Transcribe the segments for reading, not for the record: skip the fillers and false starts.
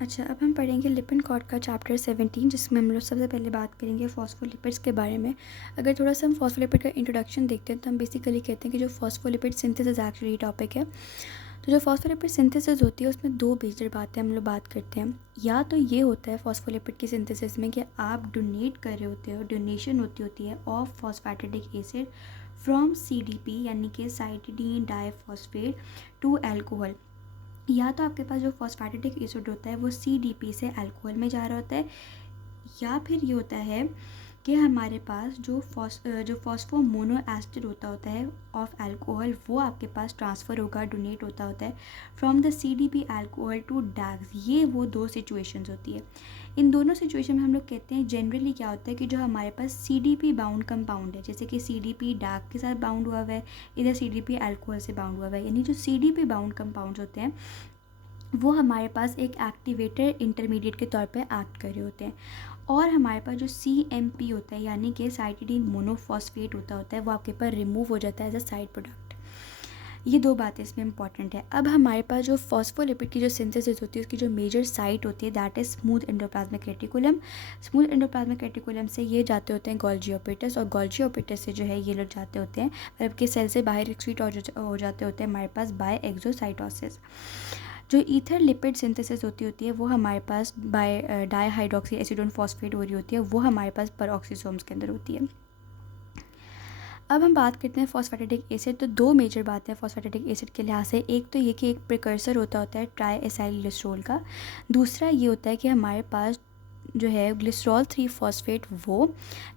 अच्छा, अब हम पढ़ेंगे लिपिड कॉड का चैप्टर 17, जिसमें हम लोग सबसे पहले बात करेंगे फॉस्फोलिपिड्स के बारे में। अगर थोड़ा सा हम फॉस्फोलिपिड का इंट्रोडक्शन देखते हैं तो हम बेसिकली कहते हैं कि जो फॉस्फोलिपिड सिंथेसिस एक्चुअली टॉपिक है। तो जो फॉस्फोलिपिड सिंथेसिस होती है उसमें दो मेजर बातें हम लोग बात करते हैं। या तो ये होता है फॉस्फोलिपिड की सिंथेसिस में कि आप डोनेट कर रहे होते हो, डोनेशन होती है ऑफ फॉस्फैटिडिक एसिड फ्रॉम CDP यानी कि साइटिडीन डाईफॉस्फेट टू अल्कोहल। या तो आपके पास जो फॉस्फैटिडिक एसिड होता है वो CDP से अल्कोहल में जा रहा होता है, या फिर ये होता है कि हमारे पास जो फॉस्फोमोनो एसिड होता है ऑफ अल्कोहल वो आपके पास ट्रांसफ़र होगा, डोनेट होता है from the CDP alcohol to DAGs. ये वो दो सिचुएशंस होती है। इन दोनों सिचुएशन में हम लोग कहते हैं जनरली क्या होता है कि जो हमारे पास CDP बाउंड कंपाउंड है, जैसे कि CDP डैग के साथ बाउंड हुआ हुआ है, इधर CDP अल्कोहल से बाउंड हुआ हुआ है, यानी जो CDP बाउंड कंपाउंड्स होते हैं वो हमारे पास एक एक्टिवेटर इंटरमीडिएट के तौर पे एक्ट कर रहे होते हैं। और हमारे पास जो CMP होता है यानी कि साइटिडीन मोनोफॉस्फेट होता है वो आपके पास रिमूव हो जाता है एज अ साइड प्रोडक्ट। ये दो बातें इसमें इंपॉर्टेंट है। अब हमारे पास जो फॉस्फोलिपिड की जो सिंथेसिस होती है उसकी जो मेजर साइट होती है that is smooth endoplasmic reticulum. Smooth endoplasmic reticulum से ये जाते होते हैं गोल्गी ऑपरेटस, और गोल्गी ऑपरेटस से जो है ये लोग जाते होते हैं मतलब कि सेल से बाहर एक्सक्रीट हो जाते होते हैं हमारे पास बाय एक्सोसाइटोसिस। जो ईथर लिपिड सिंथेसिस होती है वो हमारे पास बाय डाईहाइड्रोक्सी एसिडोन फॉस्फेट हो रही होती है, वो हमारे पास पेरोक्सिसोम्स के अंदर होती है। अब हम बात करते हैं फॉस्फेटिडिक एसिड। तो दो मेजर बातें हैं फॉस्फेटिडिक एसिड के लिहाज से। एक तो ये कि एक प्रिकर्सर होता है ट्राई एसाइल ग्लिसरॉल का। दूसरा ये होता है कि हमारे पास जो है ग्लिसरॉल 3 फॉस्फेट वो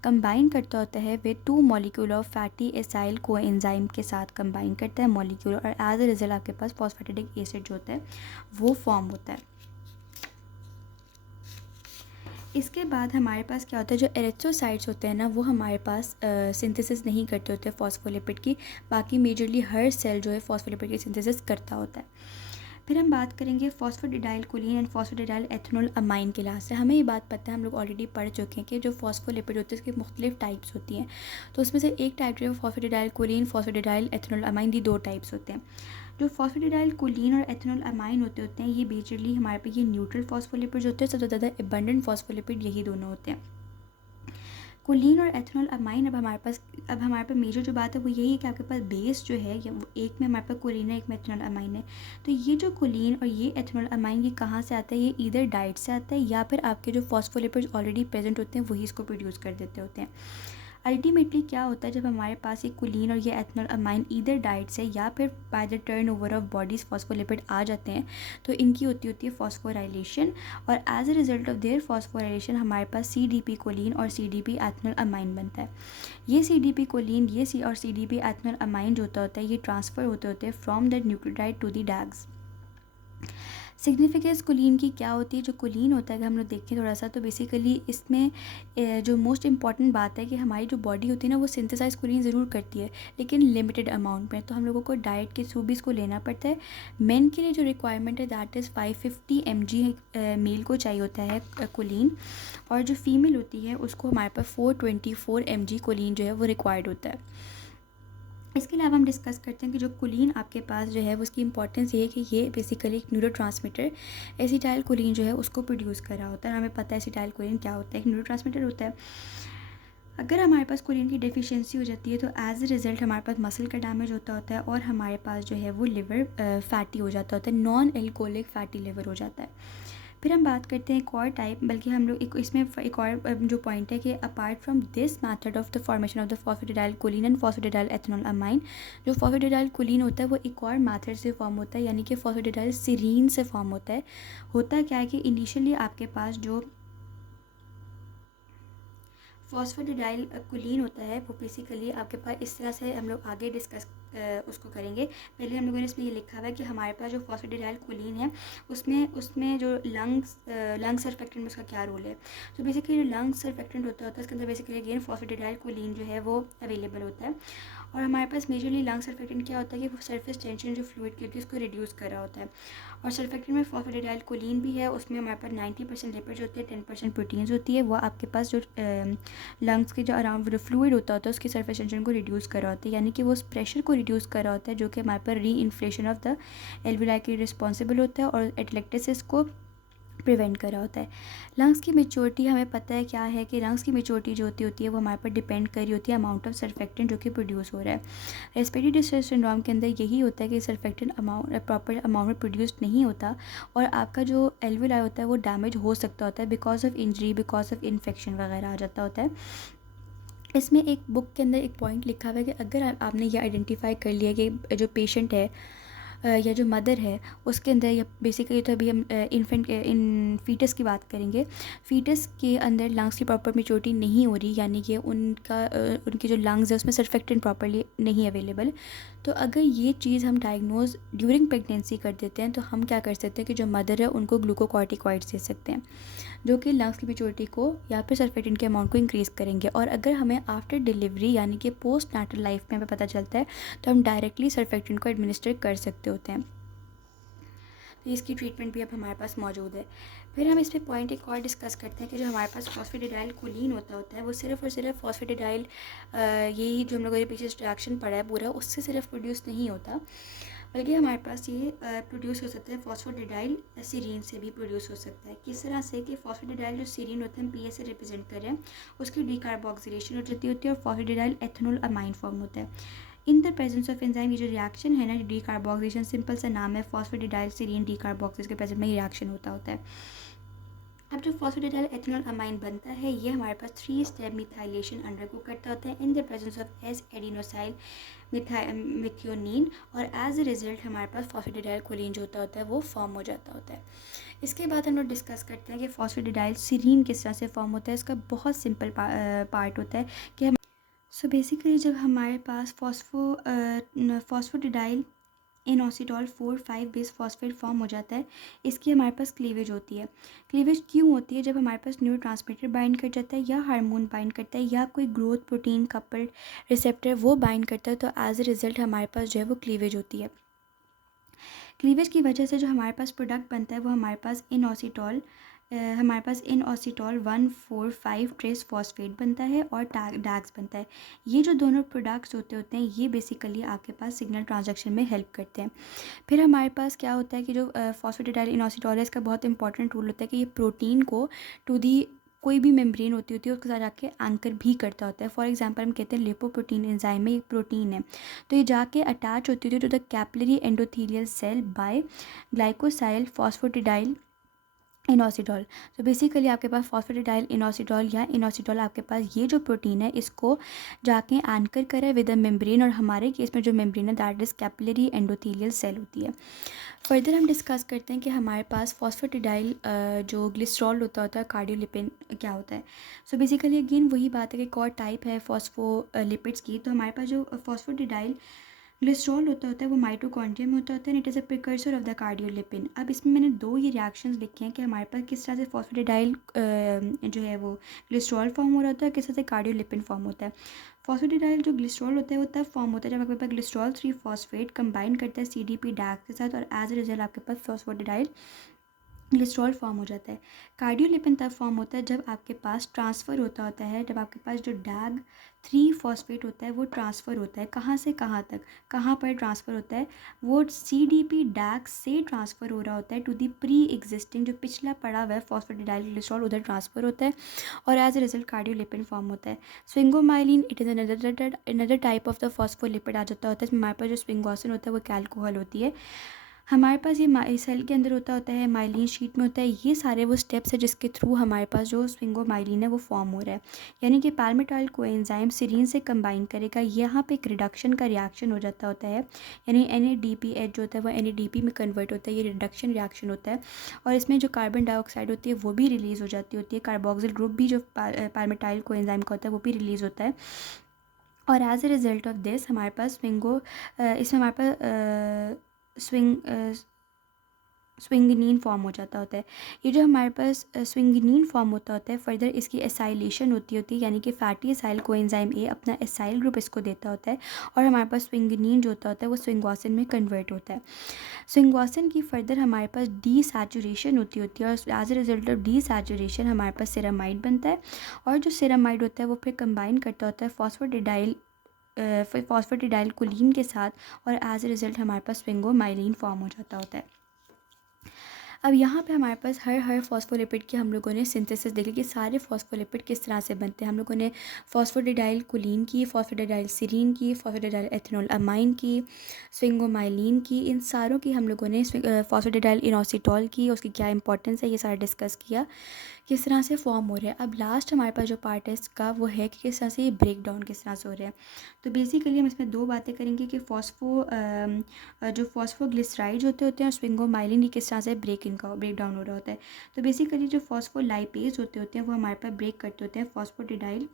कंबाइन करता होता है with 2 molecule of fatty acyl coenzyme के साथ कंबाइन करता है मॉलिक्यूल, और एज अ रिजल्ट आपके पास फॉस्फेटिडिक एसिड जो होता है वो फॉर्म होता है। इसके बाद हमारे पास क्या होता है, जो एरिथ्रोसाइट्स होते हैं ना वो हमारे पास सिंथेसिस नहीं करते होते फॉस्फोलिपिड की। बाकी मेजरली हर सेल जो है फॉस्फोलिपिड की सिंथेसिस करता होता है। फिर हम बात करेंगे फॉस्फोडिडाइल कोलिन एंड फॉस्फोडिडाइल एथेनॉल अमाइन के लिहाज से। हमें ये बात पता है, हम लोग ऑलरेडी पढ़ चुके हैं कि जो फॉस्फोलिपिड होते हैं उसकी मुख्तलिफ टाइप्स होती हैं। तो उसमें से एक टाइप जो है फॉस्फोडिडाइल कोलिन, फॉस्फोडिडाइल एथेनॉल अमाइन, ये दो टाइप्स होते हैं। जो फॉस्फोडिडाइल कोलिन और एथेनॉल अमाइन होते हैं ये मेजरली हमारे पे ये न्यूट्रल फॉस्फोलिपिड होते हैं, सबसे ज़्यादा एबंडेंट फॉस्फोलिपिड यही दोनों होते हैं। कोलिन और एथेनॉल अमाइन अब हमारे पास मेजर जो बात है वो यही है कि आपके पास बेस जो है या वो एक में हमारे पास कोलिन है, एक में एथेनॉल अमाइन है। तो ये जो कोलिन और ये एथेनॉल अमाइन ये कहाँ से आता है, ये ईदर डाइट से आता है या फिर आपके जो फॉस्फोलिपिड्स ऑलरेडी प्रेजेंट होते हैं वही इसको प्रोड्यूस कर देते होते हैं। अल्टीमेटली क्या होता है, जब हमारे पास ये कोलिन और ये एथेनॉल अमाइन ईदर डाइट से या फिर by the turn over of body's phospholipid आ जाते हैं तो इनकी होती है फॉस्फोराइलेशन, और as a result of their phosphorylation हमारे पास CDP कोलिन और CDP एथेनॉल अमाइन बनता है। ये CDP कोलिन और CDP एथेनॉल अमाइन जो होता है ये ट्रांसफ़र होते हैं from the nucleotide to the DAGs. Significance choline की क्या होती है, जो कोलिन होता है अगर हम लोग देखें थोड़ा सा तो बेसिकली इसमें जो मोस्ट इंपॉर्टेंट बात है कि हमारी जो बॉडी होती है ना वो सिंथेसाइज कोलिन ज़रूर करती है लेकिन लिमिटेड अमाउंट में, तो हम लोगों को डाइट के थ्रू भी इसको लेना पड़ता है। मेन के लिए जो रिक्वायरमेंट है दैट इज़ 550 mg मेल को चाहिए होता है कोलिन, और जो फीमेल होती है उसको हमारे पास 424 mg कोलिन जो है वो रिक्वायर्ड होता है। इसके अलावा हम डिस्कस करते हैं कि जो कोलिन आपके पास जो है वो उसकी इंपॉर्टेंस ये है कि ये बेसिकली एक न्यूरोट्रांसमीटर एसिटाइल कोलिन जो है उसको प्रोड्यूस कर रहा होता है। हमें पता है एसिटाइल कोलिन क्या होता है, एक न्यूरोट्रांसमीटर होता है। अगर हमारे पास कोलिन की डेफिशिएंसी हो जाती है तो एज अ रिज़ल्ट हमारे पास मसल का डैमेज होता है और हमारे पास जो है वो लिवर फैटी हो जाता होता है, नॉन एल्कोहलिक फैटी लिवर हो जाता है। फिर हम बात करते हैं एक और टाइप, बल्कि हम लोग इसमें एक और जो पॉइंट है कि apart from this method of the formation of the phosphatidyl Colin and phosphatidyl ethanol amine, जो फॉस्फेटिडाइल कोलिन होता है वो एक और मेथड से फॉर्म होता है यानी कि फॉस्फेटिडाइल सीरीन से फॉर्म होता है। होता क्या है कि इनिशियली आपके पास जो फॉस्फेटिडाइल कोलिन होता है वो बेसिकली आपके पास इस तरह से हम लोग आगे डिस्कस उसको करेंगे। पहले हम लोगों ने इसमें ये लिखा हुआ है कि हमारे पास जो फॉस्फेटिडाइल कोलिन है उसमें जो लंग सर्फेक्टेंट में उसका क्या रोल है। तो बेसिकली जो लंग सर्फेक्टेंट होता है उसके अंदर बेसिकली अगेन फॉस्फेटिडाइल कोलिन जो है वो अवेलेबल होता है। और हमारे पास मेजरली लंग सर्फेक्टेंट क्या होता है कि वो सरफेस टेंशन जो फ्लूइड की होती है उसको रिड्यूस कर रहा होता है। और सर्फेक्टेंट में फॉस्फेटिडाइल कोलिन भी है, उसमें हमारे पास 90% लिपिड्स होती है, 10% प्रोटीन्स होती है। वो आपके पास जो लंग्स के जो अराउंड जो फ्लूइड होता है उसकी सरफेस टेंशन को रिड्यूस कर रहा होता है, यानी कि वो उस प्रेशर को रिड्यूस कर रहा होता है जो कि हमारे पर री इन्फ्लेशन ऑफ द एल्विलाई के रिस्पॉन्सिबल होता है और एटलेक्टिसिस को प्रिवेंट कर रहा होता है। लंग्स की मैच्योरिटी हमें पता है क्या है कि लंग्स की मैच्योरिटी जो होती है वो हमारे पर डिपेंड कर रही होती है अमाउंट ऑफ सर्फेक्टेंट जो कि प्रोड्यूस हो रहा है। रेस्पिरेटरी डिस्ट्रेस सिंड्रोम के अंदर यही होता है कि सर्फेक्टेंट अमाउंट प्रॉपर अमाउंट में प्रोड्यूस नहीं होता और आपका जो एल्वियोलाई होता है वो डैमेज हो सकता होता है because of injury, because of infection वगैरह आ जाता होता है। इसमें एक बुक के अंदर एक पॉइंट लिखा हुआ है कि अगर आपने ये आइडेंटिफाई कर लिया कि जो पेशेंट है या जो मदर है उसके अंदर, या बेसिकली तो अभी हम फीटस की बात करेंगे, फीटस के अंदर लंग्स की प्रॉपर मैच्योरिटी नहीं हो रही, यानी कि उनके जो लंग्स है उसमें सर्फेक्टेंट प्रॉपरली नहीं अवेलेबल, तो अगर ये चीज़ हम डायग्नोज ड्यूरिंग प्रेगनेंसी कर देते हैं तो हम क्या कर सकते हैं कि जो मदर है उनको ग्लूकोकॉर्टिकॉइड्स दे सकते हैं जो कि लंग्स की मैच्योरिटी को या फिर सर्फेक्टेंट के अमाउंट को इंक्रीज़ करेंगे। और अगर हमें आफ्टर डिलीवरी यानी कि पोस्ट नाटल लाइफ में हमें पता चलता है तो हम डायरेक्टली सर्फेक्टेंट को एडमिनिस्टर कर सकते होते हैं। तो इसकी ट्रीटमेंट भी अब हमारे पास मौजूद है। फिर हम इस पे पॉइंट एक और डिस्कस करते हैं कि जो हमारे पास फॉस्फेटिडाइल कोलिन होता है वो सिर्फ और सिर्फ फॉस्फेटिडाइल, यही जो हम लोगों ने पीछे रिएक्शन पढ़ा है पूरा, उससे सिर्फ प्रोड्यूस नहीं होता, बल्कि हमारे पास ये प्रोड्यूस हो सकता है फॉस्फेटिडाइल सीरीन से भी प्रोड्यूस हो सकता है। किस तरह से कि फॉस्फेटिडाइल जो सीरीन होता है हम पीए से रिप्रेजेंट कर रहे हैं, उसकी डीकार्बोक्सिलेशन हो जाती होती है और फॉस्फेटिडाइल एथेनॉल अमाइन फॉर्म होता है। इन द प्रेजेंस ऑफ एंजाइम, ये जो रिएक्शन है ना डीकार्बोक्सिलेशन, सिंपल सा नाम है, फॉस्फेटिडाइल सीरीन डीकार्बोक्सिलेशन के प्रेजेंट में ये रिएक्शन होता है। अब जो फॉस्फेटिडाइल एथेनॉल अमाइन बनता है ये हमारे पास 3 स्टेप मिथाइलेशन अंडरगो करता होता है इन the presence of S adenosyl methionine, और एज अ रिजल्ट हमारे पास फॉस्फेटिडाइल कोलिन जो होता है वो फॉर्म हो जाता होता है। इसके बाद हम लोग डिस्कस करते हैं कि फॉस्फेटिडाइल सीरीन किस तरह से फॉर्म होता है। इसका बहुत सिंपल पार्ट होता है कि हम बेसिकली जब हमारे पास phosphatidylinositol 4,5 bisphosphate form हो जाता है, इसकी हमारे पास क्लीवेज होती है। क्लीवेज क्यों होती है? जब हमारे पास न्यूरोट्रांसमीटर बाइंड कर जाता है या हार्मोन बाइंड करता है या कोई ग्रोथ प्रोटीन कपल्ड रिसेप्टर वो बाइंड करता है, तो एज अ रिजल्ट हमारे पास जो है वो क्लीवेज होती है। क्लीवेज की वजह से जो हमारे पास प्रोडक्ट बनता है वो हमारे पास इनओसिटॉल 1,4,5 ट्रेस फॉस्फेट बनता है और डैक्स बनता है। ये जो दोनों प्रोडक्ट्स होते हैं ये बेसिकली आपके पास सिग्नल ट्रांजैक्शन में हेल्प करते हैं। फिर हमारे पास क्या होता है कि जो फॉस्फेटिडाइल इनओसिटॉल है इसका बहुत इंपॉर्टेंट रोल होता है कि ये प्रोटीन को टू दी कोई भी मेम्ब्रेन होती है उसके साथ जाके एंकर भी करता होता है। फॉर एग्जांपल हम कहते हैं लिपोप्रोटीन एंजाइम में एक प्रोटीन है, तो ये जाके अटैच होती है to the capillary endothelial cell by glycosyl phosphatidylinositol. तो बेसिकली आपके पास फॉस्फेटिडाइल इनोसिटॉल या इनोसिटॉल आपके पास ये जो प्रोटीन है इसको जाके एंकर करे विद अ मेम्ब्रेन, और हमारे केस में जो मेम्ब्रेन है that is capillary endothelial cell होती है। फर्दर हम डिस्कस करते हैं कि हमारे पास फॉस्फेटिडाइल जो ग्लिसरॉल होता है कार्डियोलिपिन क्या होता है। सो बेसिकली अगेन वही बात है कि कौन टाइप है फॉस्फोलिपिड्स की। तो हमारे पास जो फॉस्फेटिडाइल ग्लिसरॉल होता है वो माइटोकॉन्ड्रिया में होता है, it is a precursor of the cardiolipin. अब इसमें मैंने 2 ये रिएक्शंस लिखे हैं कि हमारे पास किस तरह से फॉस्फेटिडाइल जो है वो ग्लिसरॉल फॉर्म हो रहा होता है, किस तरह से कार्डियोलिपिन फॉर्म होता है। फॉस्फेटिडाइल जो ग्लिसरॉल होता है वो तब फॉर्म होता है जब आपके पास ग्लिसरॉल 3 फॉस्फेट कंबाइन करता है CDP डैग के साथ, और एज अ रिजल्ट आपके पास फॉस्फेटिडाइल ग्लिसरॉल फॉर्म हो जाता है। कार्डियोलिपिन तब फॉर्म होता है जब आपके पास ट्रांसफ़र होता है, जब आपके पास जो डैग 3 फॉस्फेट होता है वो ट्रांसफ़र होता है। कहाँ से कहाँ तक, कहाँ पर ट्रांसफ़र होता है? वो CDP डैग से ट्रांसफ़र हो रहा होता है टू दी प्री एग्जिस्टिंग, जो पिछला पड़ा हुआ है फॉस्फेटिडाइल ग्लिसरॉल उधर ट्रांसफ़र होता है, और as a result cardiolipin form होता है। Sphingomyelin it is another type of the phospholipid आ जाता होता है। इसमें हमारे पास जो स्विंगोसिन होता है वो अल्कोहल होती है। हमारे पास ये सेल के अंदर होता है, माइलिन शीट में होता है। ये सारे वो स्टेप्स है जिसके थ्रू हमारे पास जो स्विंगोमाइलिन है वो फॉर्म हो रहा है, यानी कि पैल्मिटाइल कोएंजाइम सीरीन से कंबाइन करेगा, यहाँ पे एक रिडक्शन का रिएक्शन हो जाता होता है, यानी NADPH जो होता है वो NADP में कन्वर्ट होता है, ये रिडक्शन रिएक्शन होता है, और इसमें जो कार्बन डाइऑक्साइड होती है वो भी रिलीज़ हो जाती होती है, कार्बोक्सिल ग्रुप भी जो पैल्मिटाइल कोएंजाइम का होता है वो भी रिलीज़ होता है, और as a result of this हमारे पास इसमें हमारे पास स्विंगनीन फॉर्म हो जाता होता है। ये जो हमारे पास स्विंगनीन फॉर्म होता है फर्दर इसकी एसाइलेशन होती है, यानी कि फैटी एसाइल कोएंजाइम A अपना एसाइल ग्रुप इसको देता होता है, और हमारे पास स्विंगनीन जो होता है वो स्विंगोसिन में कन्वर्ट होता है। स्विंगोसिन की फर्दर हमारे पास डी सैचुरेशन होती है, और as a result of desaturation हमारे पास सेरामाइड बनता है, और जो सेरामाइड होता है वो फिर कंबाइन करता होता है फॉस्फेटिडाइल कोलिन के साथ, और एज ए रिजल्ट हमारे पास स्विंगोमाइलिन फॉर्म हो जाता होता है। अब यहाँ पे हमारे पास हर फॉस्फोलिपिड की हम लोगों ने सिंथेसिस देखी कि सारे फॉस्फोलिपिड किस तरह से बनते हैं। हम लोगों ने फॉस्फोडिडाइल कोलिन की, फॉस्फोडिडाइल सीरीन की, फॉस्फोडिडाइल एथेनॉल अमाइन की, स्विंगोमाइलिन की, इन सारों की हम लोगों ने फॉस्फोडिडाइल इनोसिटॉल की, उसकी क्या इंपॉर्टेंस है, ये सारा डिस्कस किया किस तरह से फॉर्म हो रहे हैं। अब लास्ट हमारे पास जो पार्ट है इसका वो है कि किस तरह से ये ब्रेक डाउन किस तरह से हो रहे हैं। तो बेसिकली हम इसमें दो बातें करेंगे कि जो फॉस्फोग्लिसराइड्स होते हैं और स्विंगोमाइलिन किस तरह से ब्रेक डाउन हो रहा होता है। तो बेसिकली जो फॉस्फोलाइपेज होते हैं वो हमारे पास ब्रेक करते होते हैं फॉस्फोडिडाइल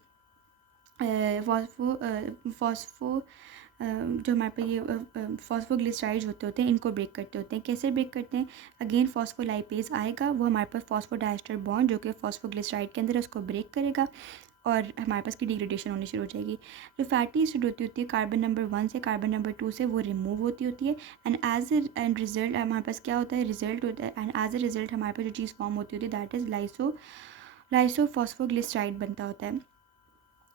फॉस्फो जो हमारे पे ये फॉस्फोग्लिसराइड्स होते हैं इनको ब्रेक करते होते हैं। कैसे ब्रेक करते हैं? अगेन फॉस्फोलाइपेज आएगा, वो हमारे पास फॉस्फोडाइस्टर बॉन्ड जो कि फॉस्फोग्लिसराइड के अंदर है उसको ब्रेक करेगा और हमारे पास की डिग्रेडेशन होनी शुरू हो जाएगी। जो फैटी एसिड होती है कार्बन नंबर 1 से कार्बन नंबर 2 से वो रिमूव होती है एंड एंड रिजल्ट हमारे पास क्या होता है, रिजल्ट होता है एंड एज ए रिजल्ट हमारे पास जो चीज़ फॉर्म होती है दैट इज़ लाइसोफॉस्फोग्लिसराइड बनता होता है।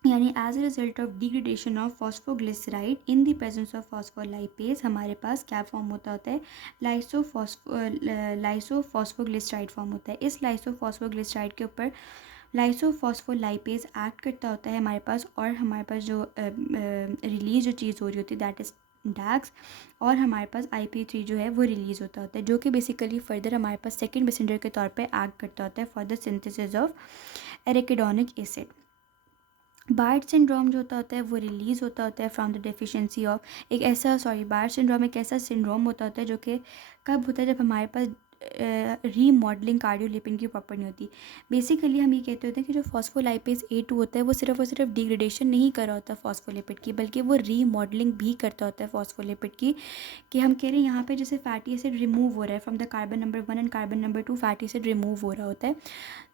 यानी as a result of degradation of phosphoglyceride in the presence of phospholipase हमारे पास क्या फॉर्म होता है, लाइसोफॉस्फोग्लिसराइड फॉर्म होता है। इस लाइसोफॉस्फोग्लिसराइड के ऊपर लाइसोफॉस्फोलाइपेज एक्ट करता होता है हमारे पास, और हमारे पास जो रिलीज जो चीज़ हो रही होती है दैट इज़ डैक्स, और हमारे पास IP3 जो है वो रिलीज़ होता है जो कि बेसिकली फर्दर हमारे पास सेकेंड मैसेंजर के तौर पे एक्ट करता होता है for the synthesis of arachidonic acid. BART syndrome जो होता है वो रिलीज़ होता है from the deficiency of BART syndrome एक ऐसा सिंड्रोम होता है जो कि कब होता है, जब हमारे पास रीमॉडलिंग कार्डियोलिपिन की प्रॉपर नहीं होती। बेसिकली हम ये कहते होते हैं कि जो फॉस्फोलाइपेज A2 होता है वो सिर्फ और सिर्फ डिग्रेडेशन नहीं कर रहा होता फॉस्फोलिपिड की, बल्कि वो रीमॉडलिंग भी करता होता है फॉस्फोलिपिड की। कि हम कह रहे हैं यहाँ पे जैसे फैटी एसिड रिमूव हो रहा है from the carbon number 1 and carbon number 2 fatty acid remove हो रहा होता है।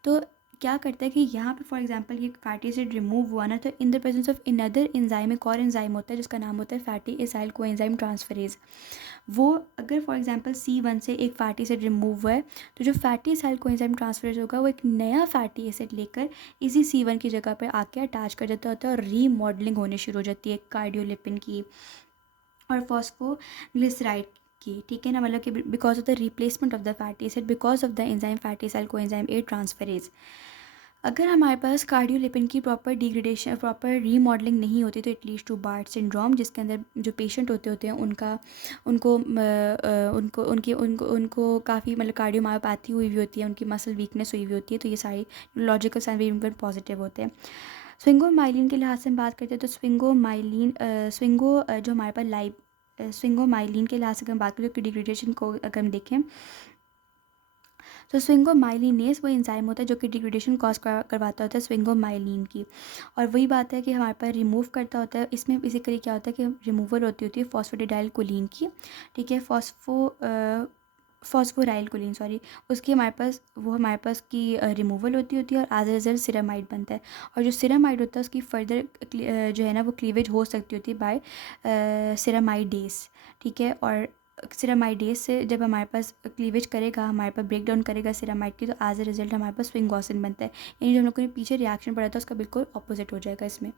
तो क्या करता है कि यहाँ पे फॉर एग्जांपल ये फैटी एसिड रिमूव हुआ ना, तो इन the presence of another enzyme एक और एंजाइम होता है जिसका नाम होता है फैटी एसाइल कोएंजाइम ट्रांसफरेज। वो अगर फॉर एग्जांपल C1 से एक फैटी एसिड रिमूव हुआ है तो जो फैटी एसाइल कोएंजाइम ट्रांसफरेज होगा वो एक नया फैटी एसिड लेकर इसी C1 की जगह पे आके अटैच कर देता होता है और रीमॉडलिंग होनी शुरू हो जाती है कार्डियोलिपिन की और फॉस्फोग्लिसराइड की। ठीक है ना, मतलब कि because of the replacement of the fatty acid because of the enzyme fatty acyl coenzyme A transferase. अगर हमारे पास कार्डियोलिपिन की प्रॉपर डिग्रेडेशन प्रॉपर रीमॉडलिंग नहीं होती तो it leads to Barth syndrome, जिसके अंदर जो पेशेंट होते हैं उनको काफ़ी मतलब कार्डियोमायोपैथी हुई हुई होती है, उनकी मसल वीकनेस हुई हुई होती है। तो ये सारी लॉजिकल साइन भी उनके पॉजिटिव होते हैं। स्विंगोमाइलिन के लिहाज से हम बात करते हैं तो जो हमारे पास स्विंगोमाइलिन के लिहाज से अगर हम बात करें तो डिग्रेडेशन को अगर हम देखें तो स्विंगोमाइलिनेस वो एंजाइम होता है जो कि डिग्रेडेशन कॉज करवाता होता है स्विंगोमाइलिन की। और वही बात है कि हमारे पास रिमूव करता होता है। इसमें बेसिकली क्या होता है कि रिमूवल होती है फॉस्फोडिडाइल कोलिन की। ठीक है, फॉस्फोराइल कोलिन उसकी हमारे पास की रिमूवल होती है और एज ए रिजल्ट सिरामाइड बनता है। और जो सिरामाइड होता है उसकी फर्दर जो है ना वो क्लीवेज हो सकती होती है बाय सिरामाइडेस। ठीक है, और सिरामाइडेस से जब हमारे पास क्लीवेज करेगा, हमारे पास ब्रेक डाउन करेगा सिरामाइड की, तो एज ए रिजल्ट हमारे पास स्विंगोसिन बनता है। यानी जो हम लोगों ने पीछे रिएक्शन पढ़ा था उसका बिल्कुल ऑपोजिट हो जाएगा इसमें।